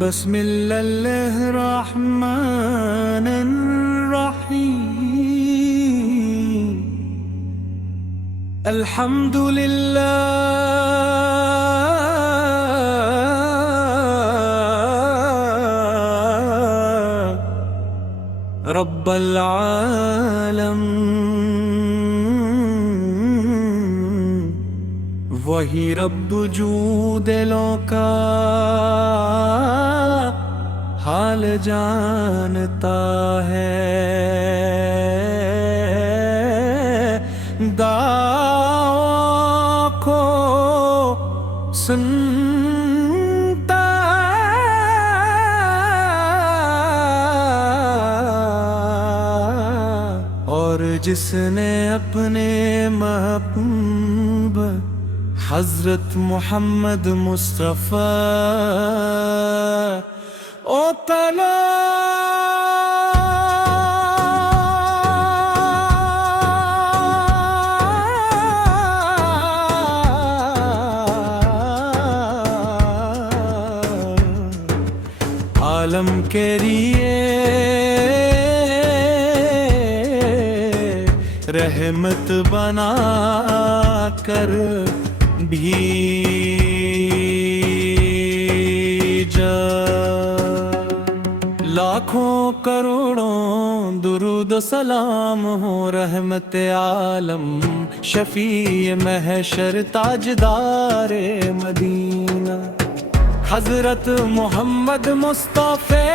بسم اللہ الرحمن الرحیم الحمد للہ رب العالم وہی رب جو دلوں کا حال جانتا ہے، دعاؤں کو سنتا اور جس نے اپنے محبوب حضرت محمد مصطفیٰ او تلا عالم کے لیے رحمت بنا کر بھیجا، لاکھوں کروڑوں درود و سلام ہو رحمت عالم، شفیع محشر تاجدار مدینہ حضرت محمد مصطفیٰ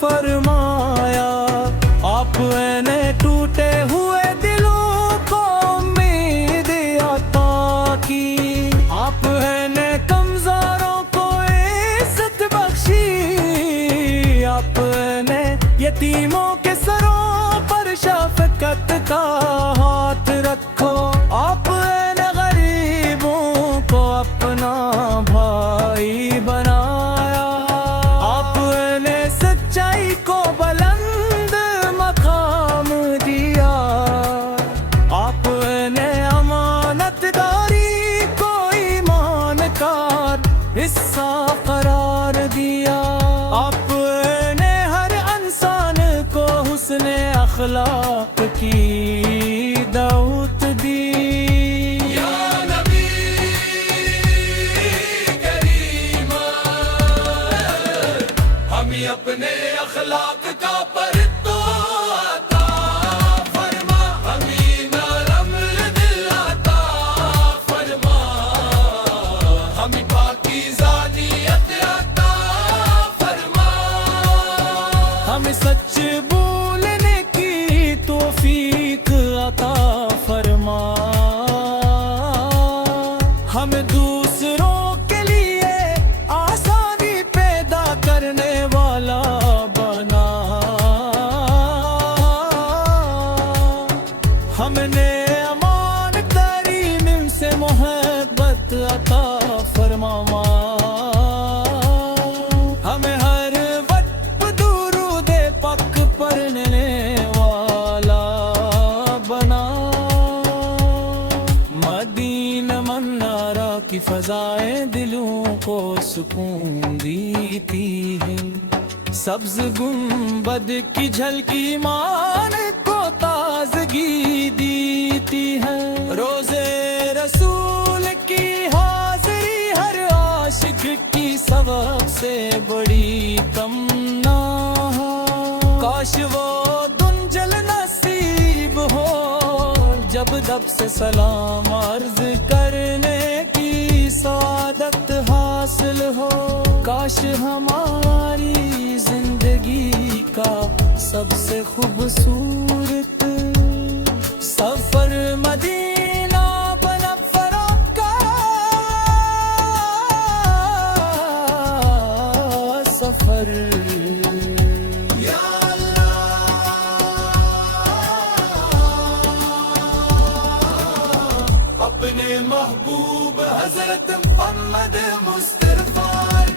فرمایا، آپ نے ٹوٹے ہوئے دلوں کو امید عطا کی، آپ نے کمزوروں کو عزت بخشی، آپ نے یتیموں کے سروں پر شفقت کا ہاتھ رکھو، آپ نے غریبوں کو اپنا بھائی بنایا، آپ نے سچائی کو بلند مقام دیا، آپ نے امانت داری کو ایمان کا حصہ قرار دیا، آپ نے ہر انسان کو حسن اخلاق کی دعوت دی۔ اپنے اخلاق کا پرتو عطا فرما، ہمیں نرم دل عطا فرما، ہمیں پاکیزہ نیت عطا فرما، ہمیں سچ بولنے کی توفیق عطا فرما، ہمیں دوسروں کے لیے آسانی پیدا کرنے والا بنا، ہم نے امان ترین سے محبت عطا فرما، ہمیں ہر وقت درود پاک پڑھنے والا بنا، مدینہ منارہ کی فضائیں دلوں کو سکون دیتی ہیں، سبز گنبد کی جھلکی ایمان کو تازگی دیتی ہے، روزے رسول کی حاضری ہر عاشق کی سبق سے بڑی تمنا، کاش وہ دنجل نصیب ہو جب دب سے سلام عرض کرنے کی سعادت حاصل ہو، کاش ہماری زندگی کا سب سے خوبصورت سفر مدینہ بنا فروغ کا یا اللہ اپنے محبوب حضرت محمد مصطفیٰ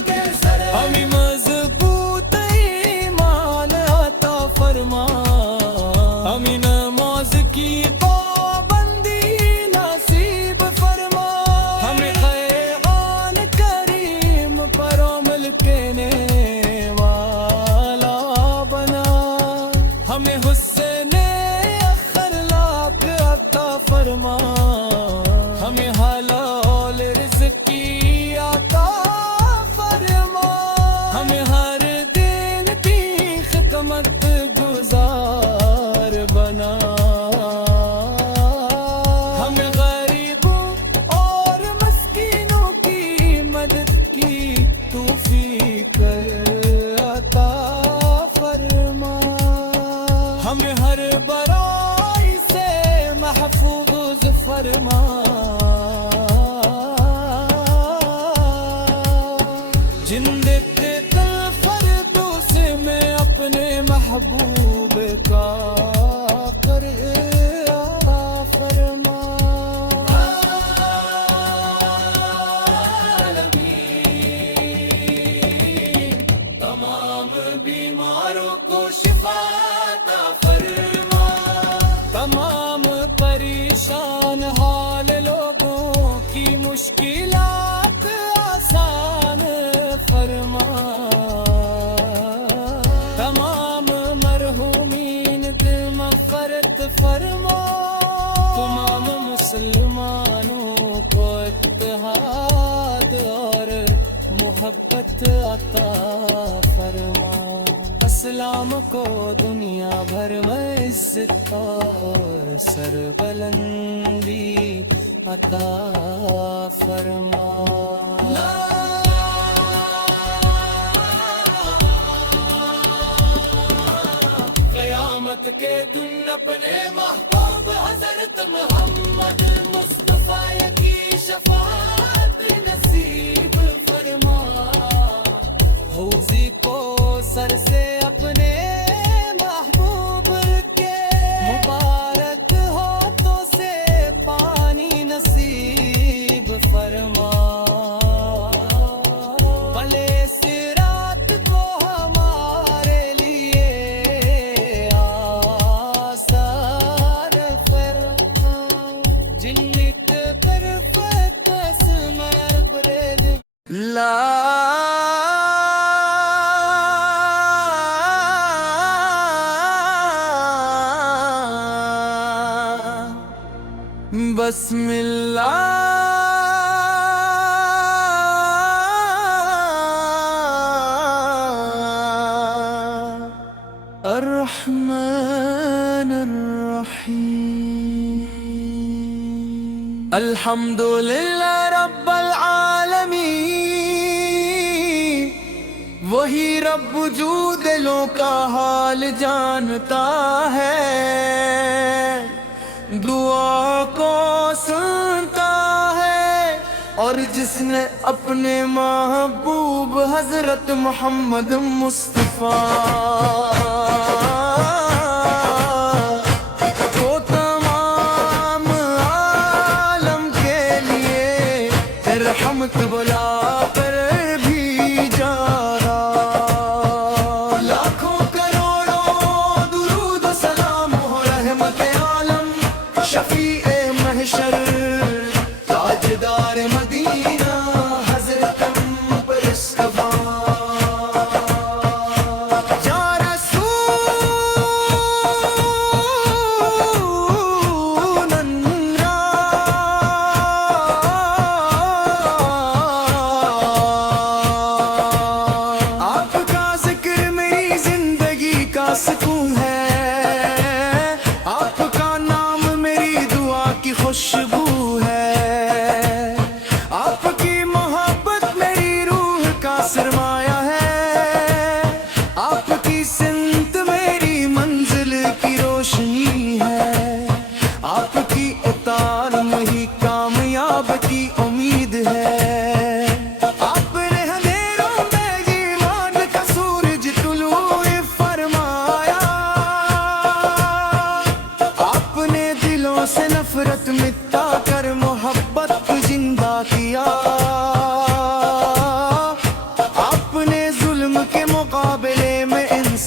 کے سر ہمیں مضبوط ایمان عطا فرما ہمیں نماز کی پابندی نصیب فرما ہمیں قرآن کریم پر عمل کرنے والا بنا ہمیں حسن اخلاق عطا فرما ہمیں حلال رزق کی عطا فرما ہمیں ہر دن کی خدمت گزار بنا ہمیں غریبوں اور مسکینوں کی مدد کی توفیق عطا فرما ہمیں ہر برائی سے محفوظ فرما جندت فردوس میں اپنے محبوب کا عطا فرما تمام بیماروں کو شفا عطا فرما تمام پریشان حال لوگوں کی مشکلات آسان فرما تمام مرحومین دل مغفرت فرما تمام مسلمانوں کو اتحاد اور محبت عطا فرما اسلام کو دنیا بھر میں عزت اور سربلندی عطا فرما قیامت کے دن اپنے محبوب حضرت محمد مصطفیٰ کی شفاعت نصیب فرما حوضی کو سر سے اپنے محبوب کے مبارک ہاتھوں سے پانی نصیب فرما بھلے صراط کو ہمارے لیے آسان فرما جنت پرفیکٹ اسمر برد بسم اللہ الرحمن الرحیم الحمد للہ رب العالمین وہی رب جو دلوں کا حال جانتا ہے دعا کو سنتا ہے اور جس نے اپنے محبوب حضرت محمد مصطفیٰ کو تمام عالم کے لیے رحمت بلا کر بھیجا لاکھوں کروڑوں درود و سلام ہو رحمت عالم شفیع محشر تاجدار مدینہ حضرت مصطفیٰ یا رسول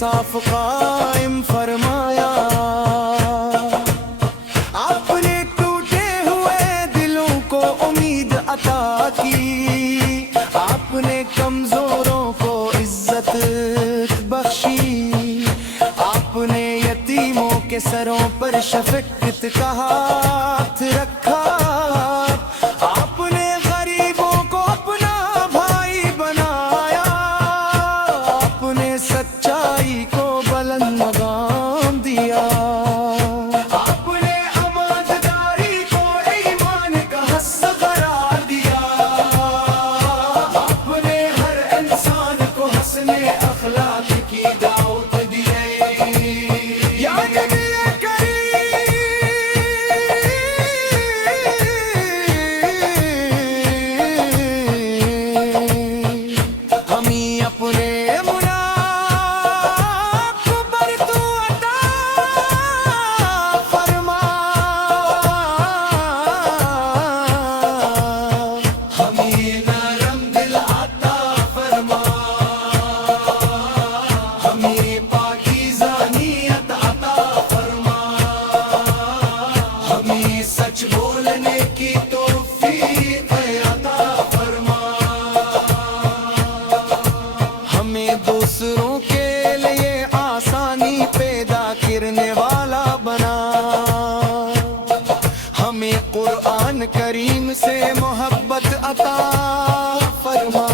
انصاف قائم فرمایا، اپنے ٹوٹے ہوئے دلوں کو امید عطا کی، اپنے کمزوروں کو عزت بخشی، اپنے یتیموں کے سروں پر شفقت کا ہاتھ رکھا، اپنے غریبوں کو اپنا بھائی بنایا، اپنے سچائی کو بلند مقام دیا، اپنے امانتداری کو ایمان کا حصہ قرار دیا، اپنے ہر انسان کو حسن اخلاق کی دعوت دی۔ یا نبی سچ بولنے کی توفیق عطا فرما، ہمیں دوسروں کے لیے آسانی پیدا کرنے والا بنا، ہمیں قرآن کریم سے محبت عطا فرما،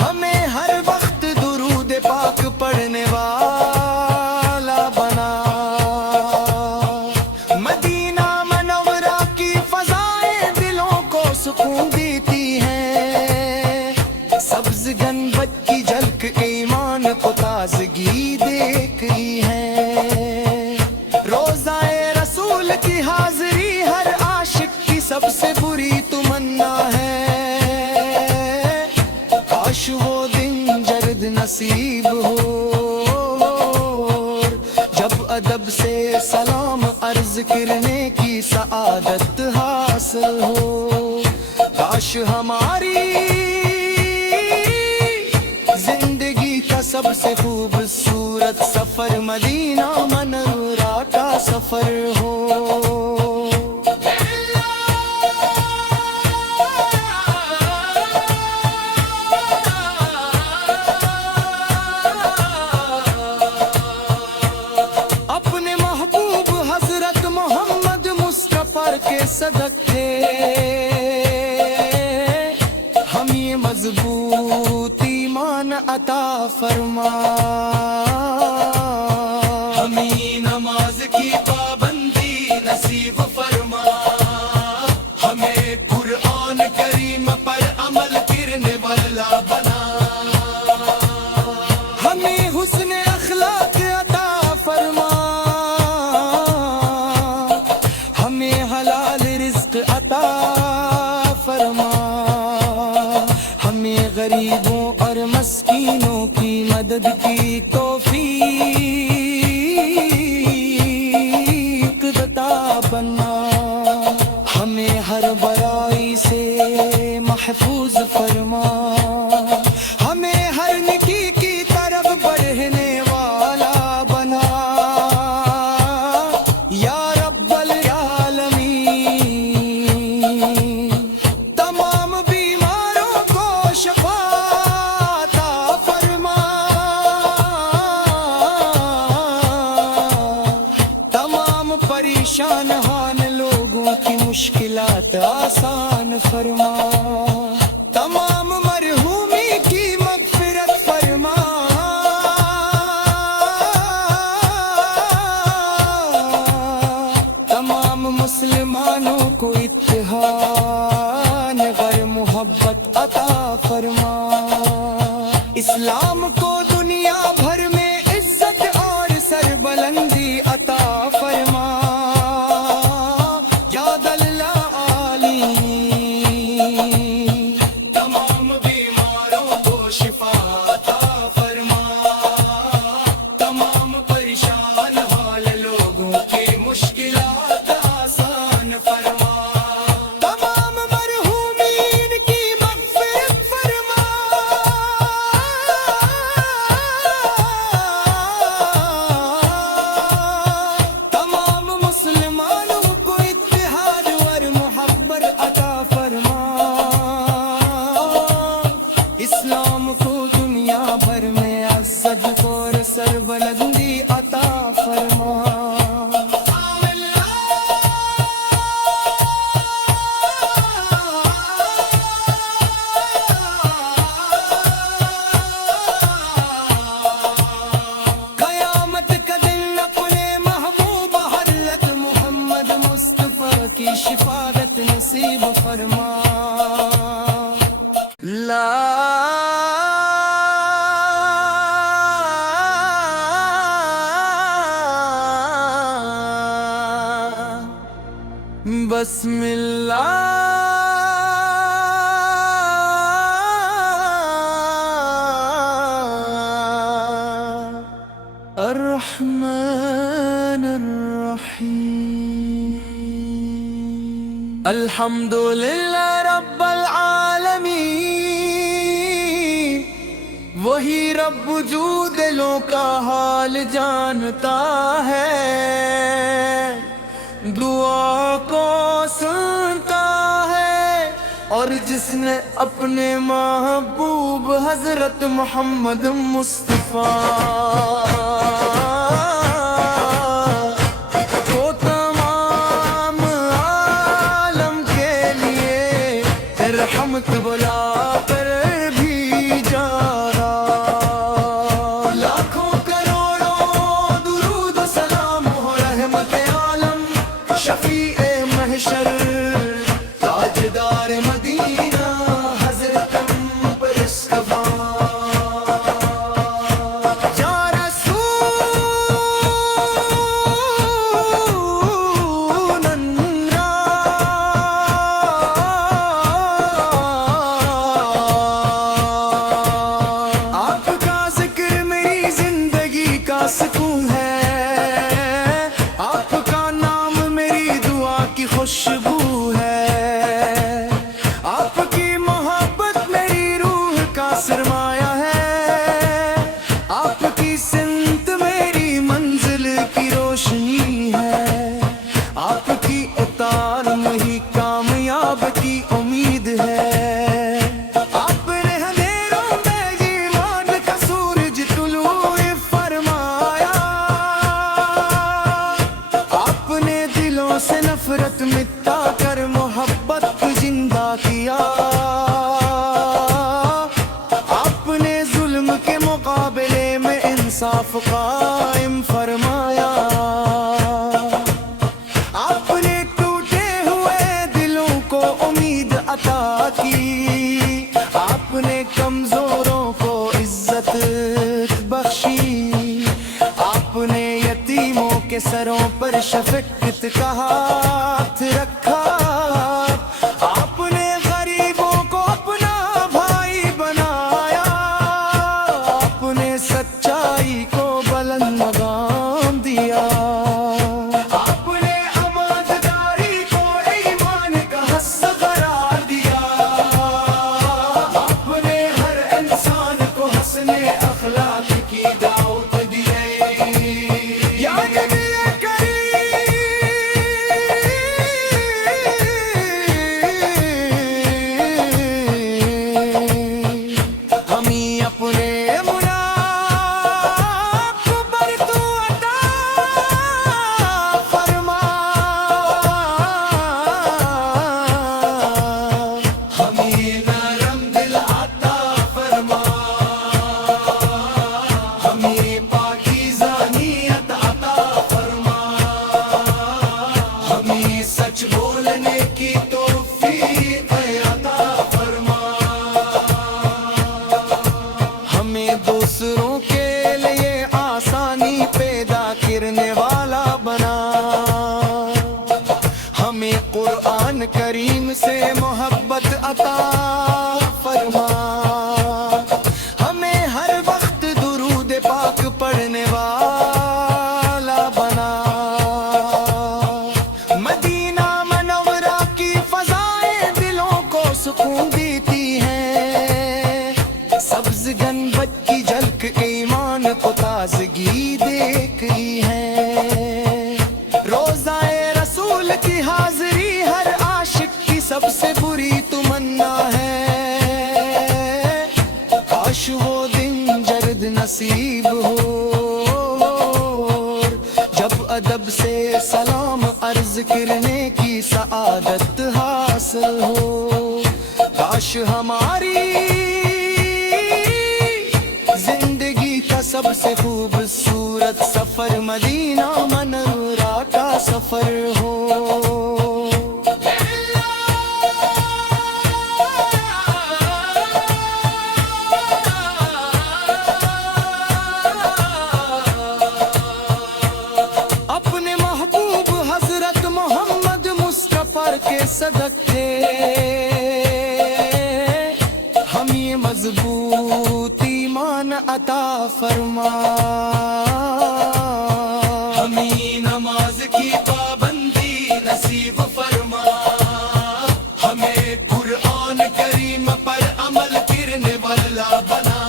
ہمیں ہر وقت درود پاک پڑھنے والا بنا، سکون دیتی ہیں، سبز گنبد کی جھلک ایمان کو تازگی دیکھتی ہے، روزہ رسول کی حاضری ہر عاشق کی سب سے بری تمنا ہے، کاش وہ دن جلد نصیب ہو جب ادب سے سلام عرض کرنے کی سعادت حاصل ہو، کاش ہماری زندگی کا سب سے خوبصورت سفر مدینہ منورہ کا سفر ہو۔ اپنے محبوب حضرت محمد مصطفیٰ کے صدقے مضبوط ایمان عطا فرما، ہمیں نماز کی پابندی نصیب فرما، ہمیں قرآن کریم پر عمل کرنے والا بنا، ہمیں حسن اخلاق عطا فرما، ہمیں حلال رزق عطا فرما، ہمیں غریبوں اور مسکینوں کی مدد کی توفیق عطا بنا، ہمیں ہر برائی سے محفوظ فرما، ہمیں ہر نیکی کی طرف بڑھنے والا بنا، یا رب العالمین تمام بیماروں کو شفا عطا فرما، تمام پریشان حال لوگوں کی مشکلات آسان فرما، تمام مرحومی کی مغفرت فرما، تمام مسلمانوں کو اتحاد غیر محبت عطا فرما، اسلام کو دنیا بھر میں عزت اور سربلندی عطا فرما، یا اللہ عالی تمام بیماروں کو شفا عطا فرما، تمام پریشان حال لوگوں کی مشکلات آسان فرما، تمام مرحومین کی مغفرت فرما، بسم اللہ الرحمن الرحیم الحمدللہ رب العالمین وہی رب جو دلوں کا حال جانتا ہے دعا کو سنتا ہے اور جس نے اپنے محبوب حضرت محمد مصطفیٰ کو تمام عالم کے لیے رحمت بلا کر بھیجا لاکھوں کروڑوں درود و سلام ہو رحمت عالم شفیع محشر تاجدار مدینہ حضرت پر استفا یا رسول اللہ آپ کا ذکر میری زندگی کا سکون ہے آپ کا نام میری دعا کی خوشبو ہے آپ کی محبت میری روح کا سرمایہ ہے آپ کی سمت میری منزل کی روشنی ہے آپ کی اطاعت ہی کامیاب کی امید ہے آپ نے اندھیروں میں ایمان کا سورج طلوع فرمایا آپ نے دلوں سے نفرت مٹا کر محبت زندہ کیا آپ نے ظلم کے مقابلے میں انصاف قائم فرمایا آپ نے ٹوٹے ہوئے دلوں کو امید عطا کی آپ نے کمزوروں کو عزت بخشی آپ نے یتیموں کے سروں پر شفقت کا ہاتھ رکھا آپ نے غریبوں کو اپنا بھائی بنایا آپ نے سچائی کو بلند مقام دیا آپ نے امانتداری کو ایمان کا حصہ قرار دیا آپ نے ہر انسان کو حسن اخلاق کی دعوت دی یا نبی ہمیں اپنے منافع پر تو عطا فرما ہمیں نرم دل عطا فرما ہمیں پاکیزہ نیت عطا فرما ہمیں سچ بولنے کی توفیق عطا فرما ہمیں دوسروں کے لیے آسانی پیدا کرنے والا بنا ہمیں قرآن کریم سے محبت عطا فرما ہمیں ہر وقت درود پاک پڑھنے والا بنا مدینہ منورہ کی فضائیں دلوں کو سکون دیتی ہیں سبز گنبد کی جھلک ایمان کو تازگی دیکھتی ہے روزہ رسول کی حاضری ہر عاشق کی سب سے بری تمنا ہے کاش وہ دن جلد نصیب ہو جب ادب سے سلام عرض کرنے کی سعادت حاصل ہو کاش ہماری زندگی کا سب سے خوبصورت سفر مدینہ منورہ کا سفر ہو عطا فرما، ہمیں نماز کی پابندی نصیب فرما، ہمیں قرآن کریم پر عمل کرنے والا بنا،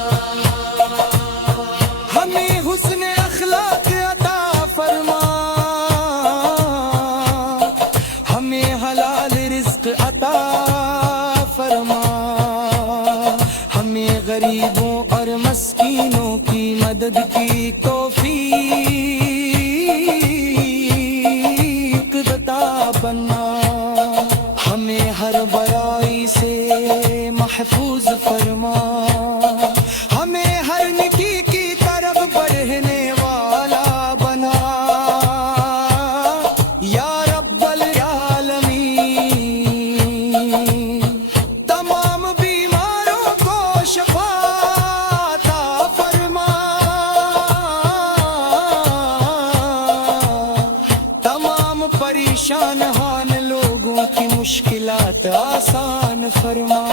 ہمیں حسن اخلاق عطا فرما، ہمیں حلال رزق عطا فرما، ہمیں غریبوں اور مسکینوں کی مدد کی توفیق عطا بنا، ہمیں ہر برائی سے محفوظ فرما، ہمیں ہر نیکی کی طرف بڑھنے والا بنا، یا رب العالمین، تمام بیماروں کو شفا عطا فرما، تمام پریشان حال لوگوں کی مشکلات آسان فرما،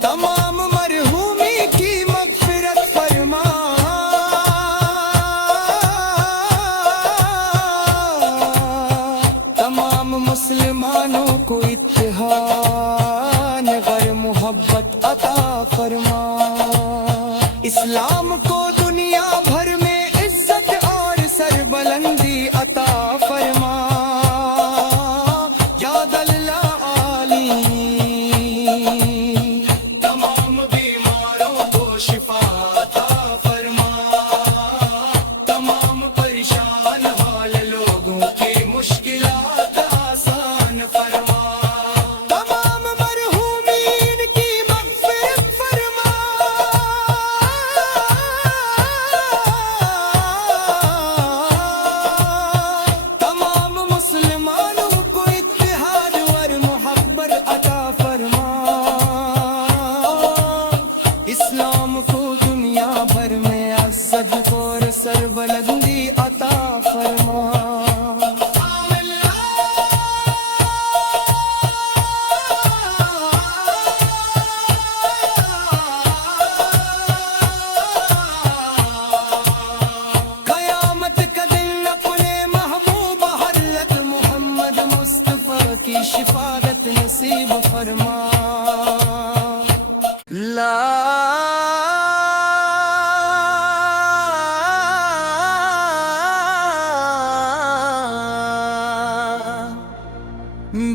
تمام مرحومی کی مغفرت فرما، تمام مسلمانوں کو اتحاد غیر محبت عطا فرما، اسلام کو دنیا بھر میں عزت اور سربلندی عطا فرما، یا دل عالی، تمام بیماروں کو شفا عطا فرما، تمام پریشان حال لوگوں کی مشکلات آسان فرما، تمام مرحومین کی مغفرت فرما، تمام مسلمانوں کو اتحاد اور محبت عطا فرما، اسلام کو دنیا بھر میں عزت اور سربلندی عطا فرما۔ قیامت کا دن اپنے محبوب حضرت محمد مصطفیٰ کی شفاعت نصیب فرما،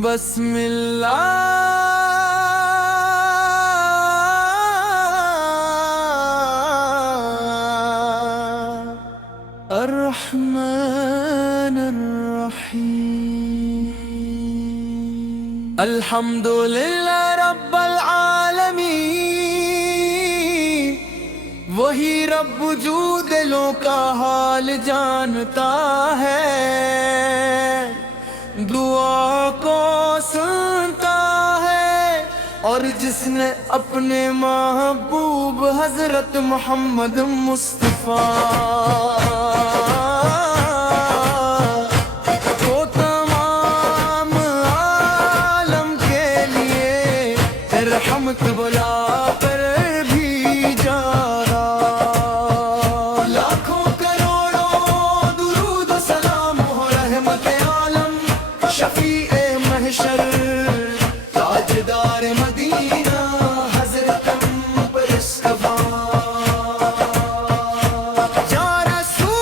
بسم اللہ الرحمن الرحیم، الحمدللہ رب العالمین، وہی رب جو دلوں کا حال جانتا ہے، دعا کو سنتا ہے، اور جس نے اپنے محبوب حضرت محمد مصطفیٰ کو تمام عالم کے لیے رحمت بلا کر بھیجا، لاکھوں کروڑوں درود و سلام ہو رحمت عالم، شفیع محشر، تاجدار مدینہ، حضرت مصطفیٰ، یا رسول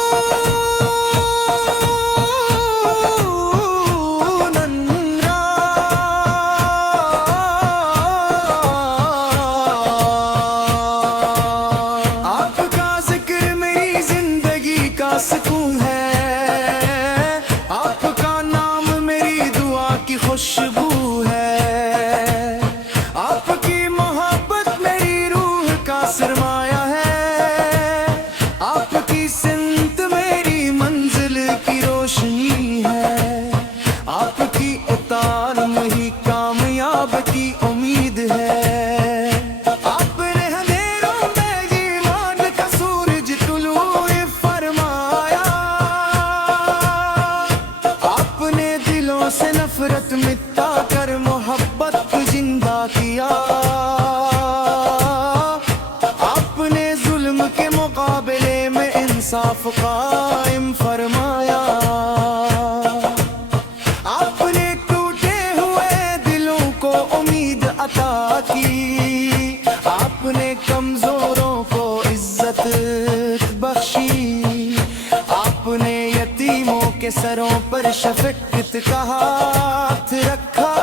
انصاف قائم فرمایا، اپنے ٹوٹے ہوئے دلوں کو امید عطا کی، اپنے کمزوروں کو عزت بخشی، اپنے یتیموں کے سروں پر شفقت کا ہاتھ رکھا،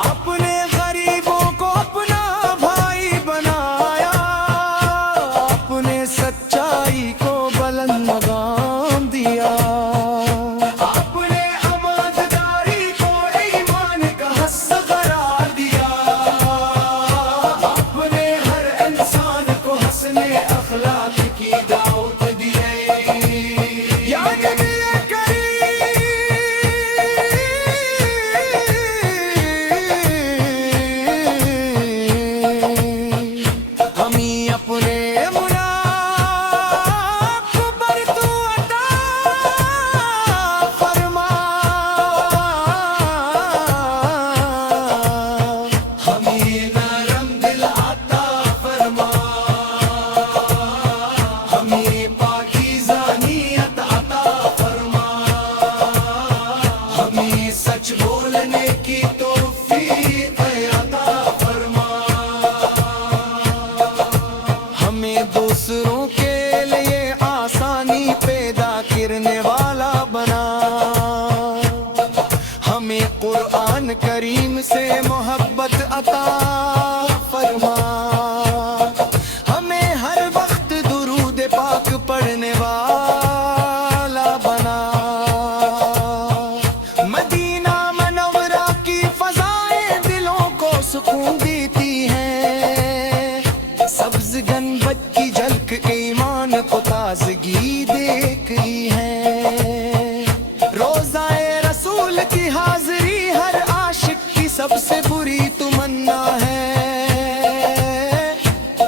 اپنے غریبوں کو اپنا بھائی بنایا، اپنے سچائی کو بلند مقام دیا، اپنے امانتداری کو ایمان کا حصہ قرار دیا، اپنے ہر انسان کو حسن اخلاق کی دعوت دی۔ یا نبی ہمیں اپنے منافق پر تو عطا فرما، ہمیں نرم دل عطا فرما، ہمیں پاکیزہ نیت عطا فرما، ہمیں سچ بولنے کی توفیق عطا فرما، ہمیں دوسروں کے لیے آسانی پیدا کرنے والا بنا، ہمیں قرآن کریم سے محبت عطا فرما، ہمیں ہر وقت درود پاک پڑھنے والا بنا، مدینہ منورہ کی فضائیں دلوں کو سکون دیتی ہیں، سبز گنبد کی جھلک ایمان کو تازگی دیکھی ہے، روزہ رسول کی حاضری ہر عاشق کی سب سے بری تمنا ہے،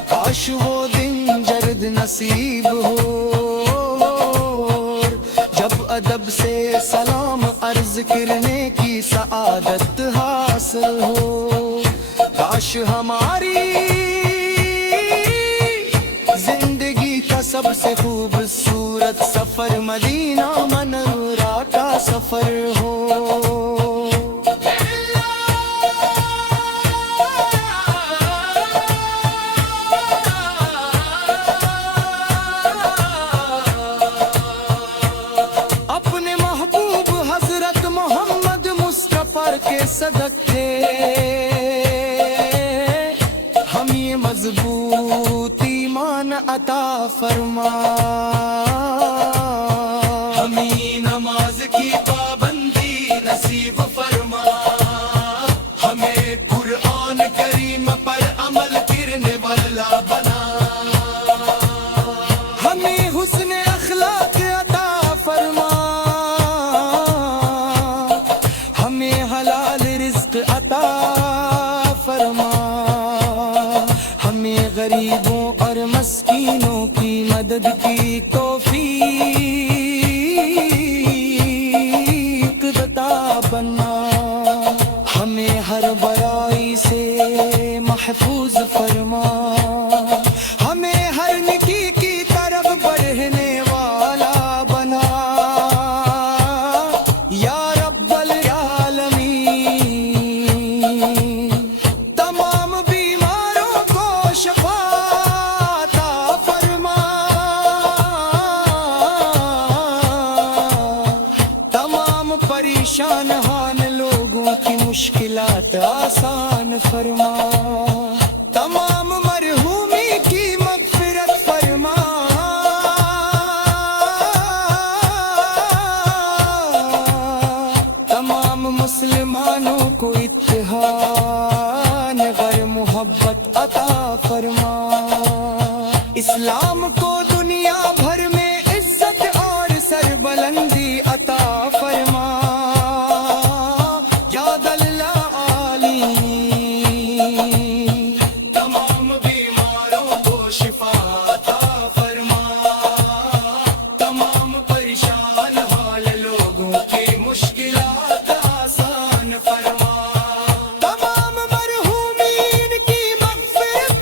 کاش وہ دن جلد نصیب ہو جب ادب سے سلام عرض کرنے کی سعادت حاصل ہو، کاش ہماری زندگی کا سب سے خوبصورت سفر مدینہ منورہ کا سفر ہو۔ اپنے محبوب حضرت محمد مصطفیٰ کے صدقے ہمیں مضبوط ایمان عطا فرما، ہمیں نماز کی پابندی نصیب فرما، ہمیں قرآن کریم پر عمل کرنے والا بنا، ہمیں حسن اخلاق عطا فرما، ہمیں حلال رزق عطا فرما، ہمیں غریبوں اور مسکینوں کی مدد کی توفیق عطا بنا، ہمیں ہر برائی سے محفوظ فرما، ہمیں ہر نیکی کی طرف بڑھنے والا بنا، یا رب العالمین تمام بیماروں کو شفا عطا فرما، تمام پریشان حال لوگوں کی مشکلات آسان فرما، تمام مرحومی کی مغفرت فرما، تمام مسلمانوں کو اتحاد غیر محبت عطا فرما، اسلام کو دنیا بھر میں عزت اور سربلندی عطا فرما، یا اللہ عالی تمام بیماروں کو شفا عطا فرما، تمام پریشان حال لوگوں کی مشکلات آسان فرما، تمام مرحومین کی مغفرت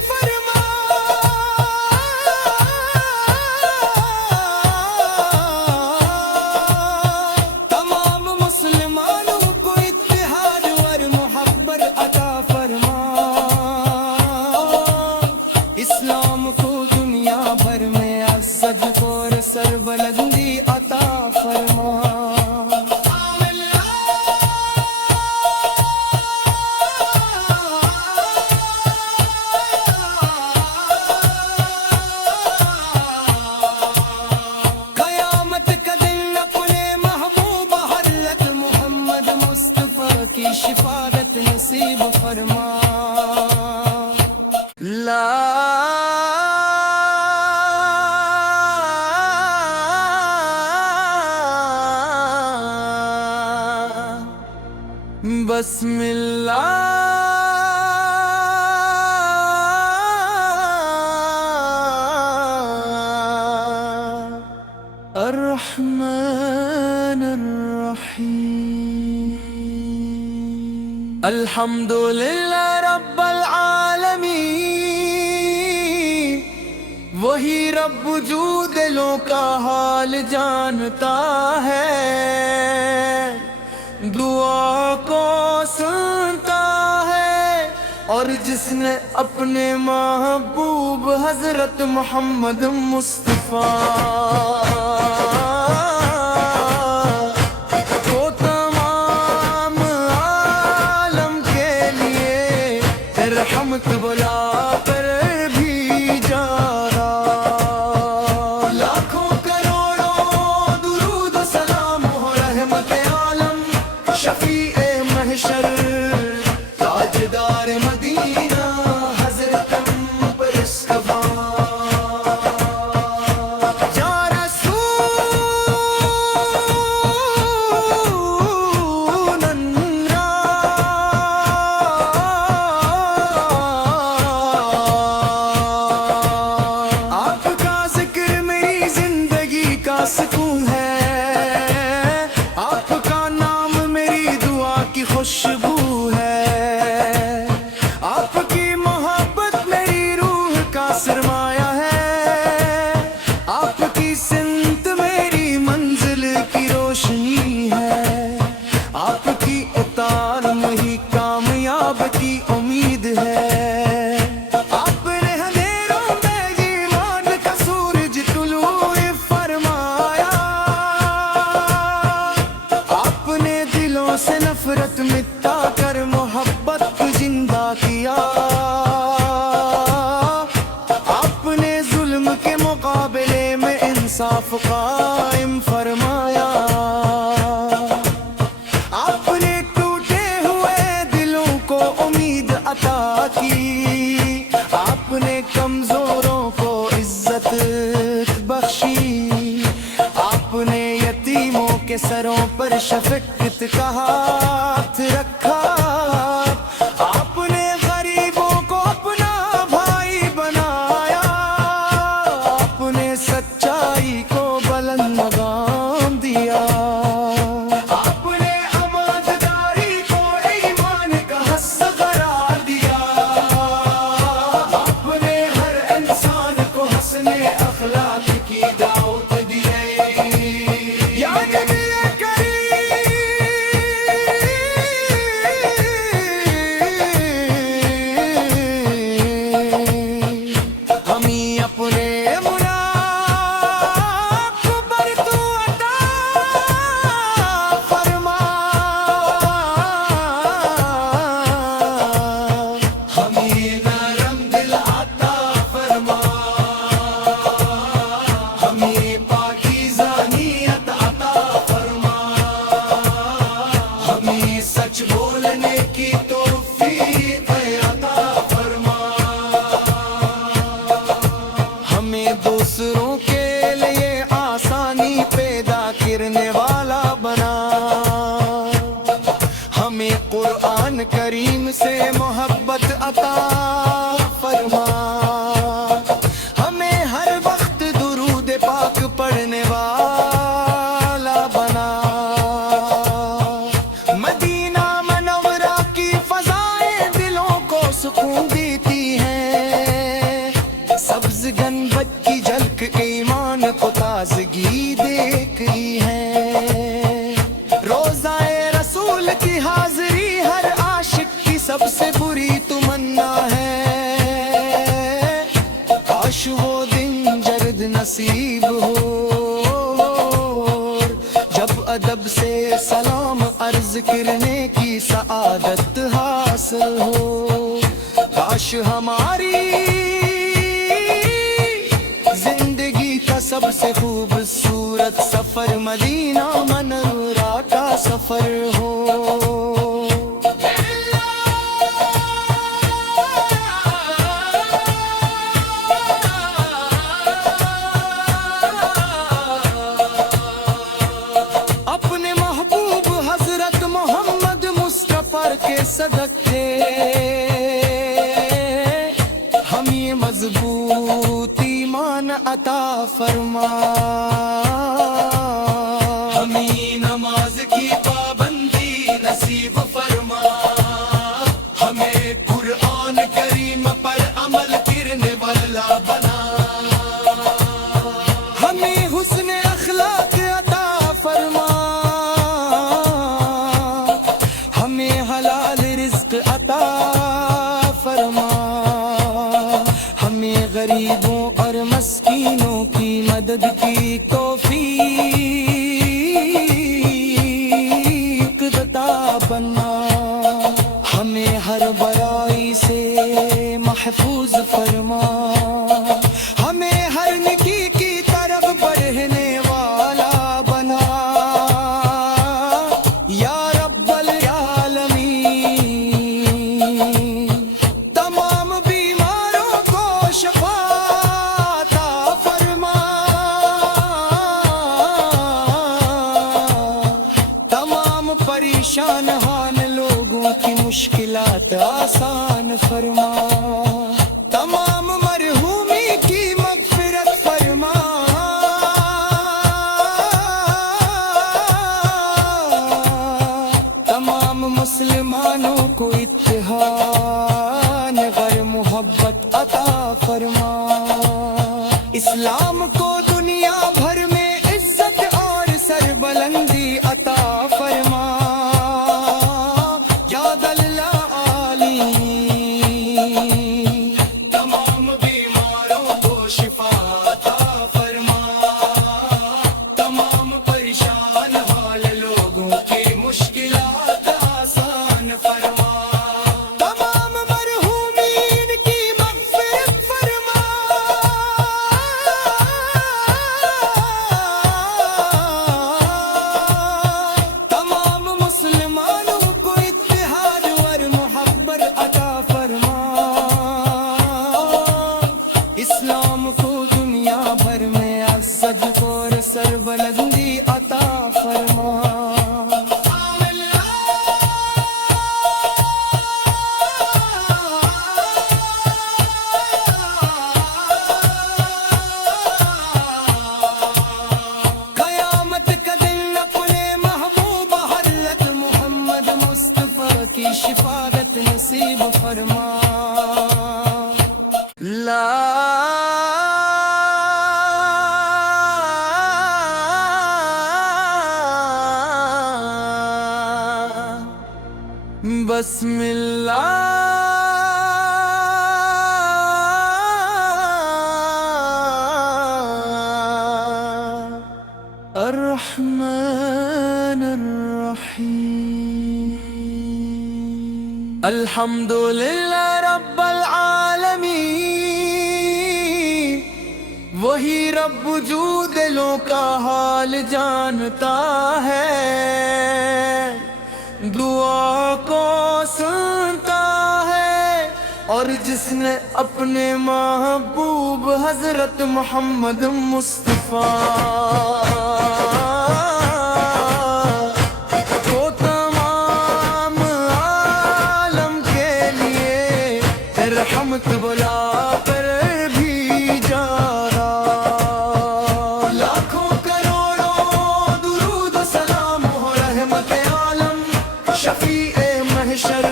بسم الله الرحمن الرحيم الحمد للہ رب العالمین، وہی رب جو دلوں کا حال جانتا ہے، دعا کو سنتا ہے، اور جس نے اپنے محبوب حضرت محمد مصطفیٰ کو تمام عالم کے لیے رحمت بلا کر بھیجا، لاکھوں کروڑوں درود و سلام ہو رحمت عالم، شفیع محشر، تاجدار مدینہ، حضرت پر استفا۔ یا رسول اللہ، آپ کا ذکر میری زندگی کا سکون ہے، آپ کا نام میری دعا کی خوشبو ہے، آپ کی محبت میری روح کا سرمایہ ہے، آپ کی سمت میری منزل کی روشنی ہے، آپ کی اطاعت ہی کامیاب کی امید ہے، آپ نے اندھیروں میں ایمان کا سورج طلوع فرمایا، آپ نے دلوں سے نفرت مٹا کر محبت کو زندہ کیا، آپ نے ظلم کے مقابلے میں انصاف قائم فرمایا، آپ نے ٹوٹے ہوئے دلوں کو امید عطا کی، آپ نے کمزوروں کو عزت بخشی، آپ نے یتیموں کے سروں پر شفقت کا ہاتھ رکھا، آپ نے غریبوں کو اپنا بھائی بنایا، آپ نے سچائی کو بلند مقام دیا، آپ نے امانتداری کو ایمان کا حصہ قرار دیا، آپ نے ہر انسان کو حسن اخلاق کی دعوت دی، یا نبی ہمیں اپنے مناقب تو عطا فرما، ہمیں نرم دل عطا فرما، ہمیں پاکیزہ نیت عطا فرما، ہمیں سچ بولنے کی توفیق عطا فرما، ہمیں دوسروں کے لیے آسانی پیدا کرنے والا بنا، ہمیں قرآن کریم سے محبت عطا فرما، ہمیں ہر وقت درود پاک پڑھنے والا بنا، مدینہ منورہ کی فضائیں دلوں کو سکون دیتی ہیں، سبز گنبد کی جھلک ایمان کو تازگی دیکھتی ہے، روزہ رسول کی حاضری ہر عاشق کی سب سے بری تمنا ہے، کاش وہ دن جلد نصیب ہو، جب ادب سے سلام عرض کرنے کی سعادت حاصل ہو، کاش ہماری زندگی کا سب سے خوبصورت سفر مدینہ منورہ کا سفر ہو۔ عطا فرما، ہمیں نماز کی پابندی نصیب فرما، ہمیں قرآن کریم پر عمل کرنے والا بنا، ہمیں حسن اخلاق عطا فرما، ہمیں حلال رزق عطا فرما، ہمیں غریبوں اور مسکینوں کی مدد کی توفیق عطا بنا، ہمیں ہر برائی سے محفوظ فرما، ہمیں ہر نیکی کی طرف بڑھنے والا بنا، یا رب العالمین، تمام بیماروں کو شفا عطا فرما، تمام پریشان حال لوگوں کی مشکلات آسان فرما، تمام مرحومی کی مغفرت فرما، تمام مسلمانوں کو اتحاد غیر محبت عطا فرما، اسلام کو دنیا بھر میں عزت اور سربلندی عطا فرما، یا دل عالی، تمام بیماروں کو شفا عطا فرما، تمام پریشان حال لوگوں کی مشکلات آسان فرما، تمام مرحومین کی مغفرت فرما، تمام مسلمانوں کو اتحاد اور محبت عطا فرما، اسلام کو دنیا بھر میں عزت اور سربلندی عطا فرما۔ قیامت کا دن اپنے محبوب حضرت محمد مصطفیٰ کی شفاعت نصیب فرما، بسم اللہ الرحمن الرحیم، الحمد للہ رب العالمین، وہی رب جو دلوں کا حال جانتا ہے، دعا کو سنتا ہے، اور جس نے اپنے محبوب حضرت محمد مصطفیٰ کو تمام عالم کے لیے رحمت بلا کر بھیجا، لاکھوں کروڑوں درود و سلام ہو رحمت عالم، شفیع محشر،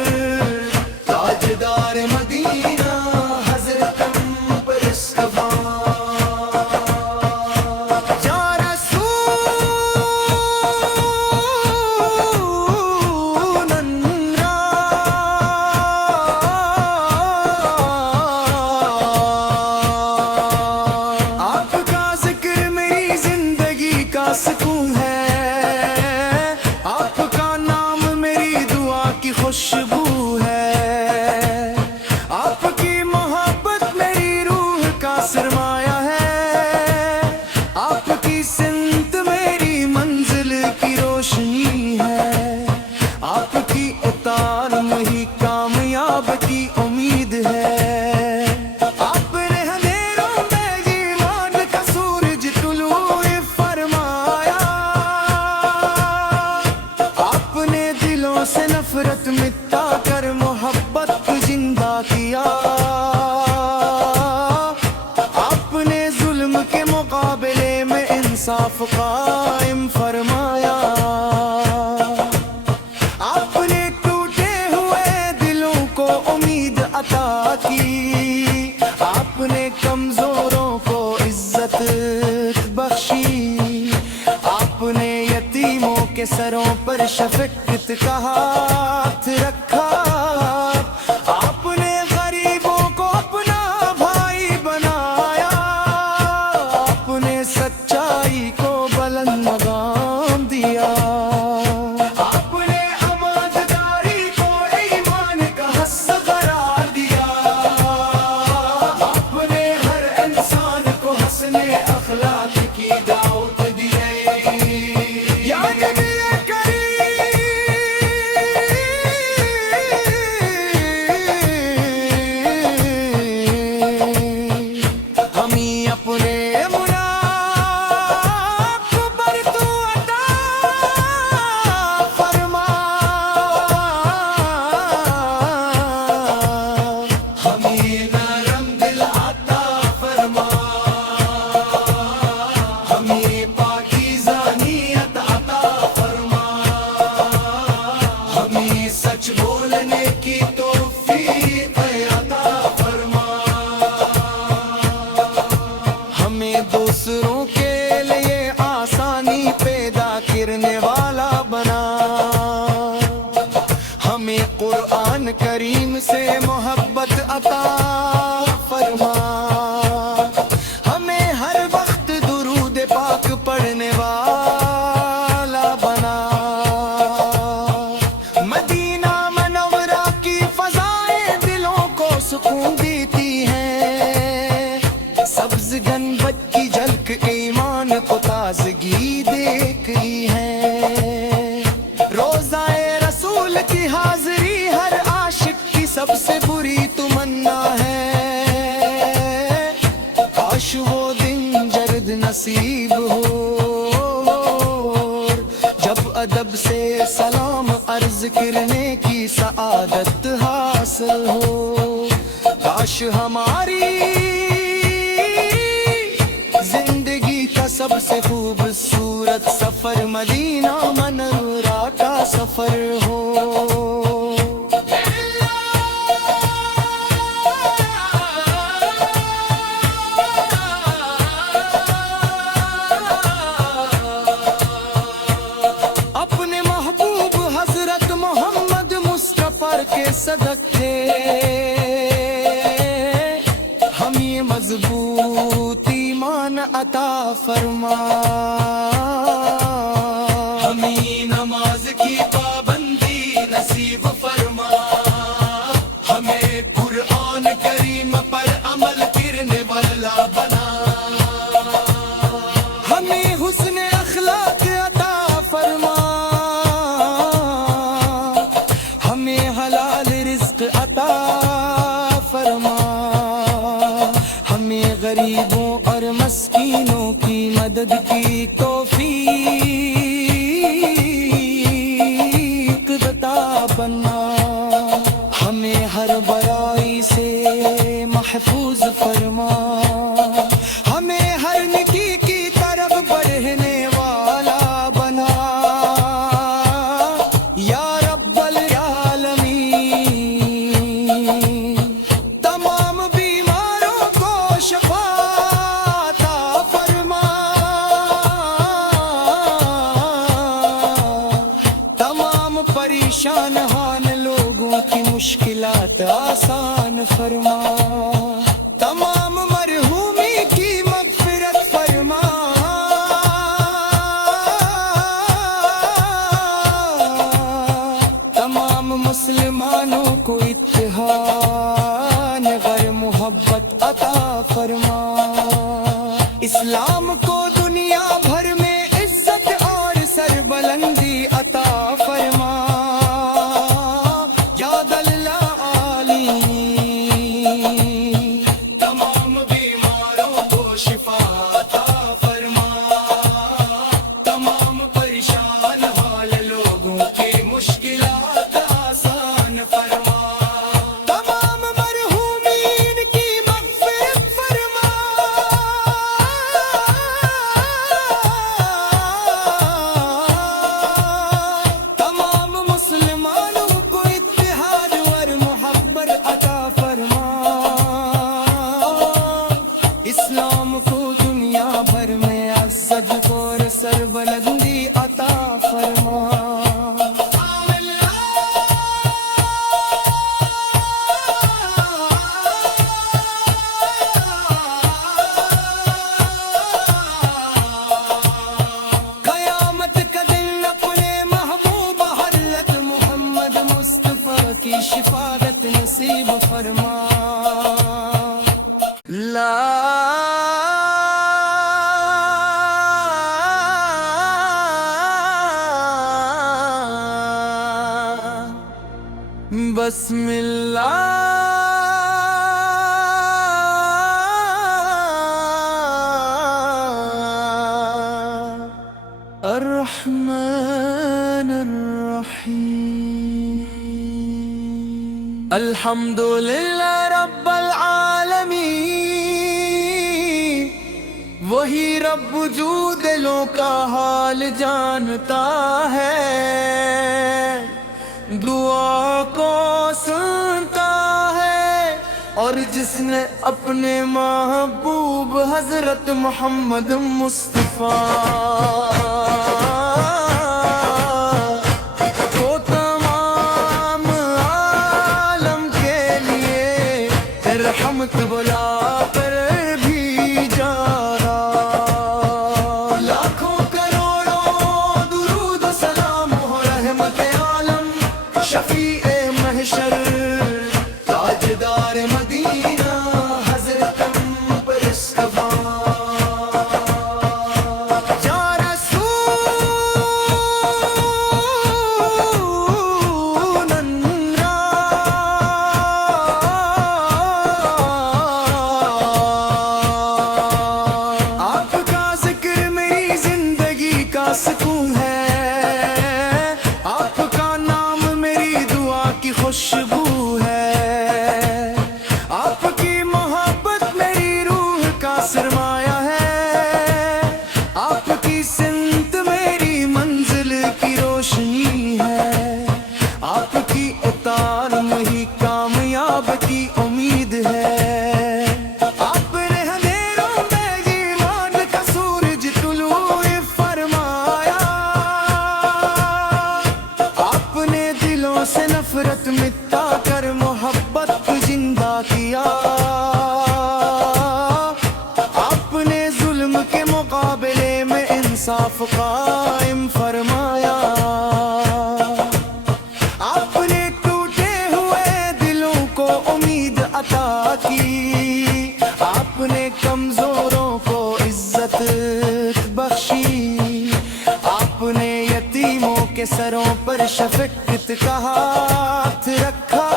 تاجدار مدینہ، حضرت مصطفیٰ، یا رسول انصاف قائم فرمایا، اپنے ٹوٹے ہوئے دلوں کو امید عطا کی، اپنے کمزوروں کو عزت بخشی، اپنے یتیموں کے سروں پر شفقت کا ہاتھ رکھا، اپنے غریبوں کو اپنا بھائی بنایا، اپنے سچائی کو بلند مقام دیا، اپنے امانتداری کو ایمان کا حصہ قرار دیا، اپنے ہر انسان کو حسن اخلاق کی دعوت دی۔ یا نبی ہمیں اپنے منافق پر تو عطا فرما، ہمیں نرم دل عطا فرما، ہمیں پاکیزہ نیت عطا فرما، ہمیں سچ بولنے کی توفیق عطا فرما، ہمیں دوسروں کے لیے آسانی پیدا کرنے والا بنا، ہمیں قرآن کریم سے محبت عطا فرما، ہمیں ہر وقت درود پاک پڑھنے والا بنا، مدینہ منورہ کی فضائیں دلوں کو سکون دیتی ہیں، سبز گنبد کی جھلک ایمان کو تازگی دیکھی ہے، روزہ رسول کی حاضری ہر عاشق کی سب سے بری تمنا ہے، کاش وہ دن جلد نصیب ہو جب ادب سے سلام عرض کرنے کی سعادت حاصل ہو، کاش ہماری زندگی کا سب سے خوبصورت سفر مدینہ منورہ کا سفر ہو۔ اپنے محبوب حضرت محمد مصطفیٰ کے صدق تھے ہم، یہ مضبوط ایمان عطا فرما، ہمیں نماز کی پابندی نصیب فرما، ہمیں قرآن کریم پر عمل کرنے والا بنا، ہمیں حسن اخلاق عطا فرما، ہمیں حلال رزق عطا فرما، ہمیں غریبوں اور مسکینوں کی مدد کی توفیق عطا بنا، ہمیں ہر برائی سے محفوظ فرما، ہمیں ہر نیکی کی طرف بڑھنے والا بنا، یا رب العالمین تمام بیماروں کو شفا عطا فرما، تمام پریشان حال لوگوں کی مشکلات آسان فرما، تمام مرحومی کی مغفرت فرما، تمام مسلمانوں کو اتحاد غیر محبت عطا فرما، اسلام کو دنیا بھر میں عزت اور سربلندی عطا فرما، یا دل عالی تمام بیماروں کو شفا عطا فرما، تمام پریشان حال لوگوں کی مشکلات آسان فرما، تمام مرحومین کی مغفرت فرما، بسم اللہ الرحمن الرحیم الحمدللہ رب العالمین وہی رب جو دلوں کا حال جانتا ہے دعا کو سنتا ہے اور جس نے اپنے محبوب حضرت محمد مصطفیٰ کو تمام عالم کے لیے رحمت بلا کر بھیجا لاکھوں کروڑوں درود و سلام ہو رحمت عالم شفیع محشر تاجدار مدینہ حضرت مصطفیٰ یا رسول اللہ آپ کا ذکر میری زندگی کا سکون ہے آپ کا نام میری دعا کی خوشبو ہے آپ کی محبت میری روح کا سرمایہ ہے آپ کی سمت میری منزل کی روشنی ہے آپ کی اطاعت ہی کامیاب کی امید ہے آپ نے اندھیروں میں ایمان کا سورج طلوع فرمایا آپ نے دلوں سے نفرت مٹا کر محبت کو زندہ کیا آپ نے ظلم کے مقابلے میں انصاف قائم فرمایا آپ نے ٹوٹے ہوئے دلوں کو امید عطا کی آپ نے کمزوروں کو عزت بخشی آپ نے یتیموں کے سروں پر شفقت کا ہاتھ رکھا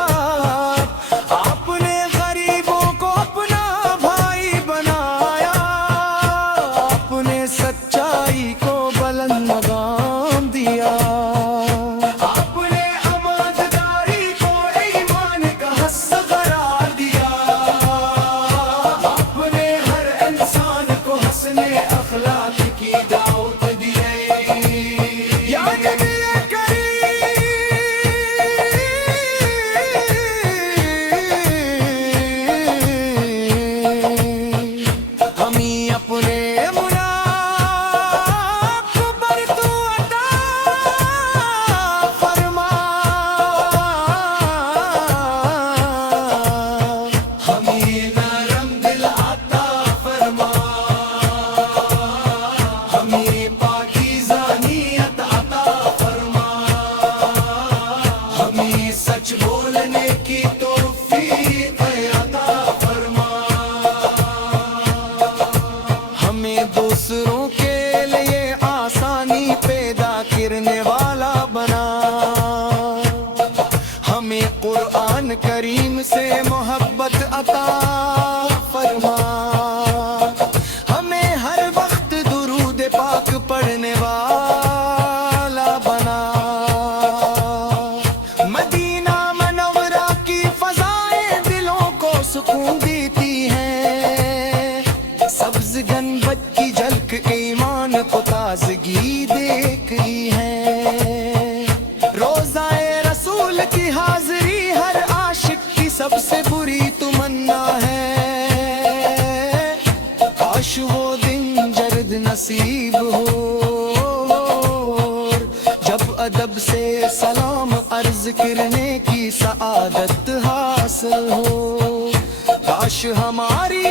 آپ نے غریبوں کو اپنا بھائی بنایا آپ نے سچائی کو بلند مقام دیا آپ نے امانتداری کو ایمان کا حصہ قرار دیا آپ نے ہر انسان کو حسن اخلاق کی دعوت دی یا نبی ہمیں اپنے منافع پر تو عطا فرما ہمیں نرم دل عطا فرما ہمیں پاکیزہ نیت عطا فرما ہمیں سچ بولنے کی توفیق عطا فرما ہمیں دوسروں کے لیے آسانی پیدا کرنے والا بنا ہمیں قرآن کریم سے محبت عطا فرما ہمیں ہر وقت درود پاک پڑھنے والا بنا مدینہ منورہ کی فضائیں دلوں کو سکون دیتی ہیں سبز گنبد کی جھلک ایمان کو تازگی دیکھی ہے روزہ رسول کی حاضری ہر عاشق کی سب سے بری تمنا ہے کاش وہ دن جلد نصیب ہو جب ادب سے سلام عرض کرنے کی سعادت حاصل ہو کاش ہماری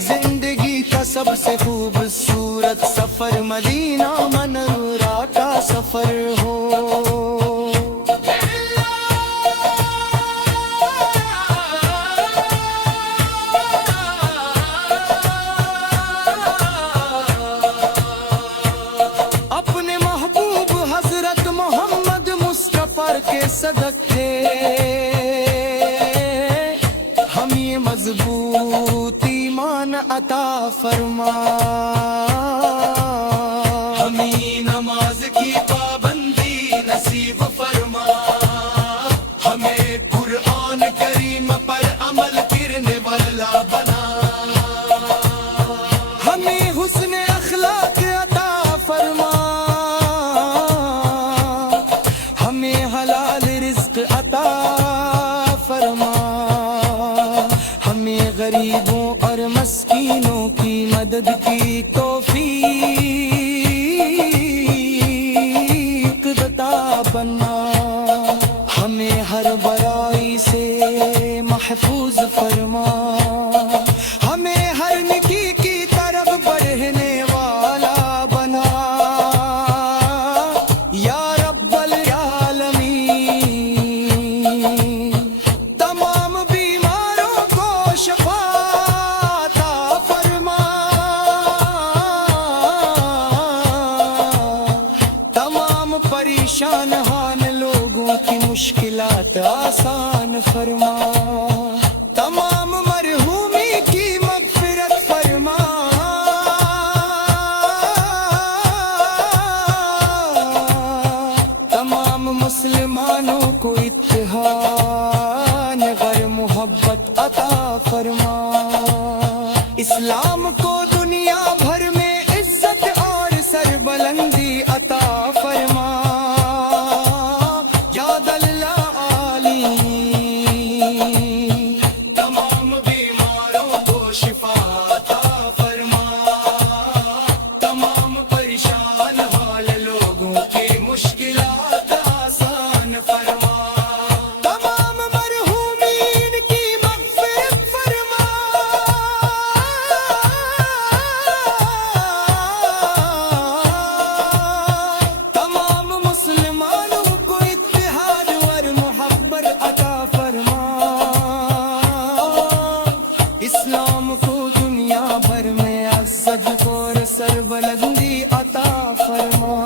زندگی کا سب سے خوبصورت سفر مدینہ منورہ کا سفر ہو صدق تھے ہم یہ مضبوط ایمان عطا فرما ہمیں نماز کی پابندی نصیب فرما ہمیں قرآن کریم پر عمل کرنے والا بنا ہمیں حسن اخلاق عطا فرما ہمیں حلال رزق عطا فرما ہمیں غریبوں اور مسکینوں کی مدد کی توفیق عطا بنا ہمیں ہر برائی سے محفوظ فرما ہمیں ہر نیکی کی طرف بڑھنے والا بنا یا رب العالمین تمام بیماروں کو شفا عطا فرما تمام پریشان حال لوگوں کی مشکلات آسان فرما تمام مرحومی کی مغفرت فرما تمام مسلمانوں کو اتحاد غیر محبت عطا فرما اسلام کو دنیا بھر میں عزت اور سربلندی عطا فرما یاد اللہ علی تمام بیماروں کو شفا عطا فرما تمام پریشان حال لوگوں کی مشکلات آسان فرما تمام مرحومین کی مغفرت فرما تمام مسلمانوں کو اتحاد اور محبت عطا فرما اسلام کو دنیا بھر میں عزت اور سربلندی عطا فرما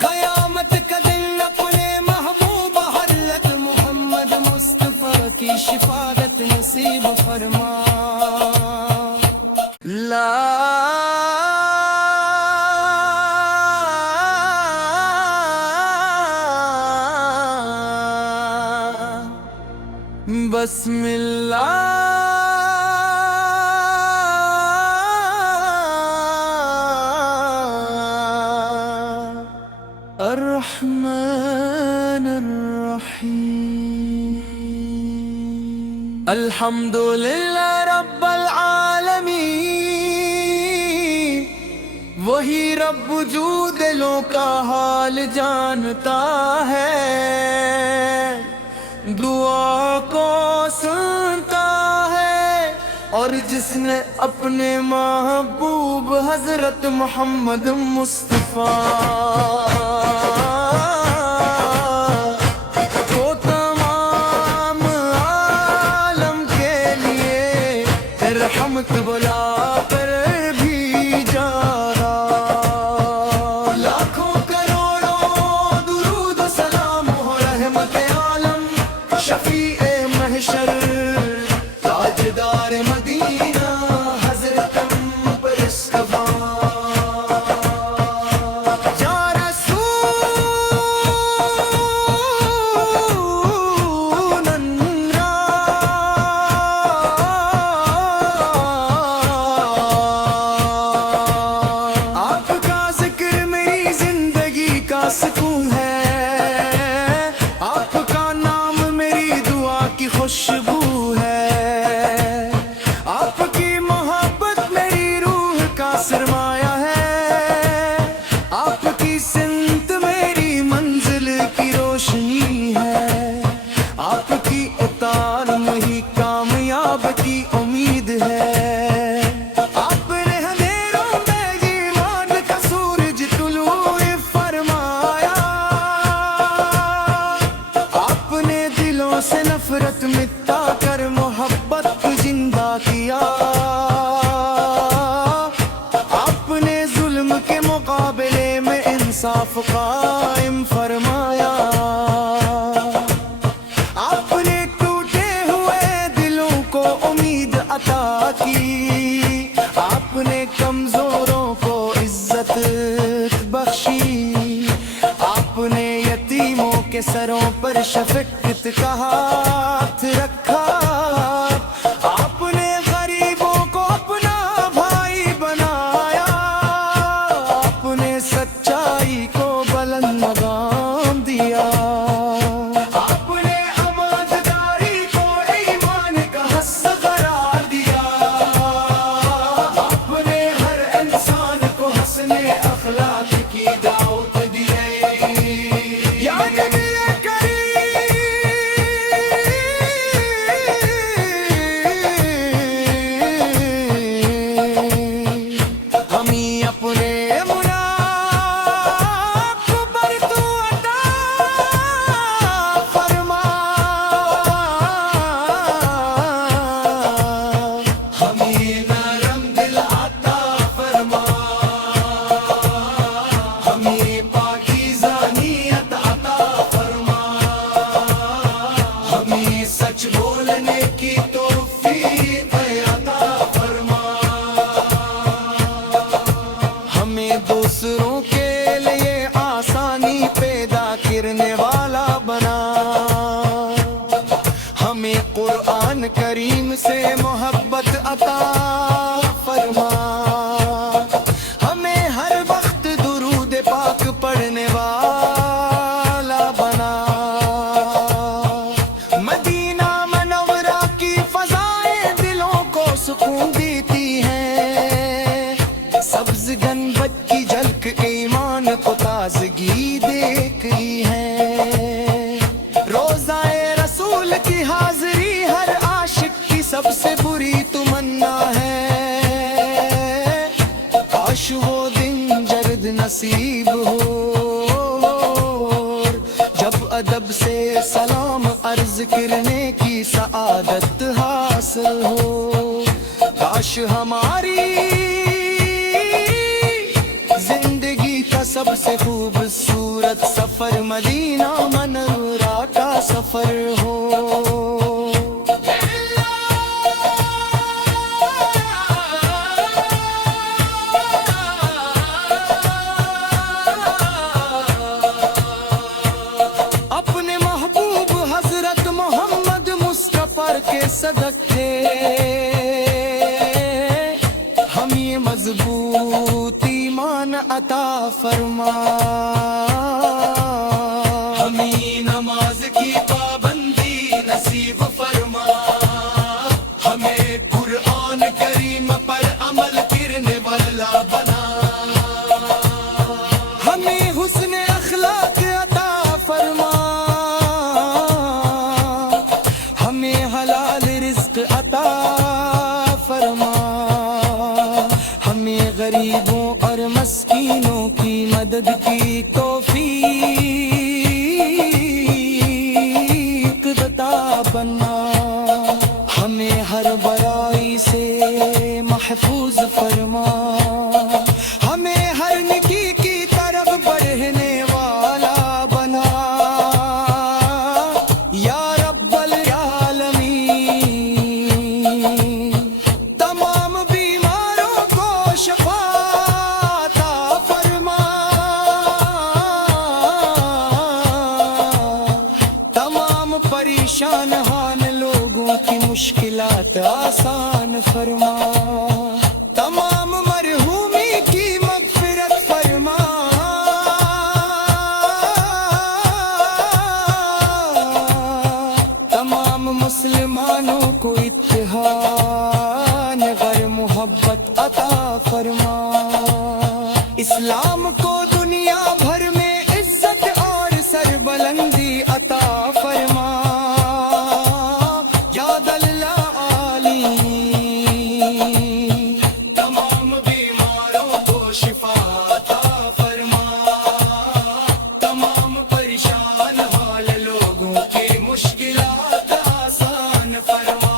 قیامت کا دن اپنے محبوب حضرت محمد مصطفیٰ کی شفاعت نصیب فرما لا بسم اللہ الرحمن الرحیم الحمد للہ رب العالمین وہی رب جو دلوں کا حال جانتا ہے دعا کو سنتا ہے اور جس نے اپنے محبوب حضرت محمد مصطفیٰ کو تمام عالم کے لیے رحمت بلا کر بھیجا لاکھوں کروڑوں درود و سلام ہو رحمت عالم شفیع محشر تاجدار مدینہ حضرت مصطفیٰ یا رسول انصاف قائم فرمایا، اپنے ٹوٹے ہوئے دلوں کو امید عطا کی، اپنے کمزوروں کو عزت بخشی، اپنے یتیموں کے سروں پر شفقت کا ہاتھ رکھا، اپنے غریبوں کو اپنا بھائی بنایا، اپنے سچائی کو بلند مقام دیا، اپنے امانتداری کو ایمان کا حصہ قرار دیا، اپنے ہر انسان کو حسن اخلاق کی دعوت دی۔ یا نبی سچ بولنے کی توفیق عطا فرما، ہمیں دوسروں کے لیے آسانی پیدا کرنے والا بنا، ہمیں قرآن کریم سے محبت عطا فرما، ہمیں ہر وقت درود پاک پڑھنے والا بنا، سکون دیتی ہیں، سبز گنبد کی جھلک ایمان کو تازگی دیتی ہے، روزہ رسول کی حاضری ہر عاشق کی سب سے بری تمنا ہے، کاش وہ دن جلد نصیب ہو جب ادب سے سلام عرض کرنے کی سعادت حاصل ہو، کاش ہماری زندگی کا سب سے خوبصورت سفر مدینہ منورہ کا سفر ہو۔ اپنے محبوب حضرت محمد مصطفیٰ کے صدقے مضبوط ایمان عطا فرما، ہمیں نماز کی پابندی نصیب فرما، ہمیں قرآن کریم پر عمل کرنے والا بنا، ہمیں حسن اخلاق عطا فرما، ہمیں حلال رزق عطا فرما، ہمیں غریبوں اور مسکینوں کی مدد کی توفیق عطا بنا، ہمیں ہر برائی سے محفوظ فرما، ہمیں ہر نیکی کی طرف بڑھنے والا بنا، یا رب العالمین تمام بیماروں کو شفا عطا فرما، تمام پریشان حال لوگوں کی مشکلات آسان فرما، تمام مرحومی کی مغفرت فرما، تمام مسلمانوں کو اتحاد غیر محبت عطا فرما، اسلام کو دنیا بھر میں عزت اور سربلندی عطا فرما، یا دل عالی تمام بیماروں کو شفا عطا فرما، تمام پریشان حال لوگوں کی مشکلات آسان فرما،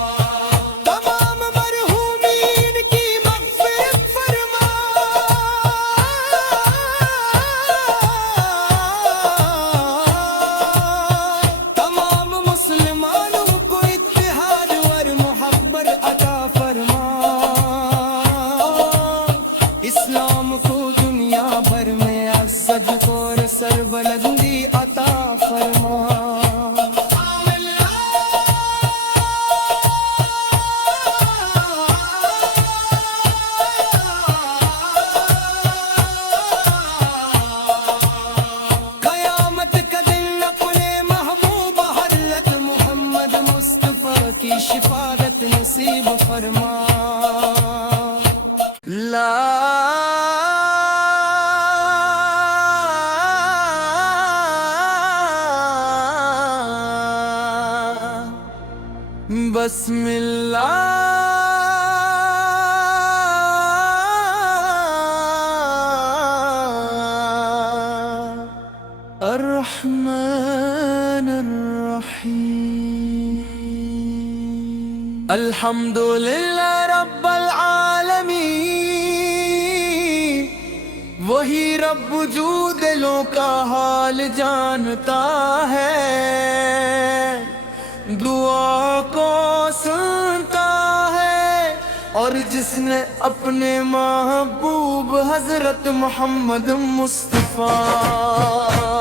تمام مرحومین کی مغفرت فرما، بسم اللہ الرحمن الرحیم الحمدللہ رب العالمین وہی رب جو دلوں کا حال جانتا ہے دعا کو سنتا ہے اور جس نے اپنے محبوب حضرت محمد مصطفیٰ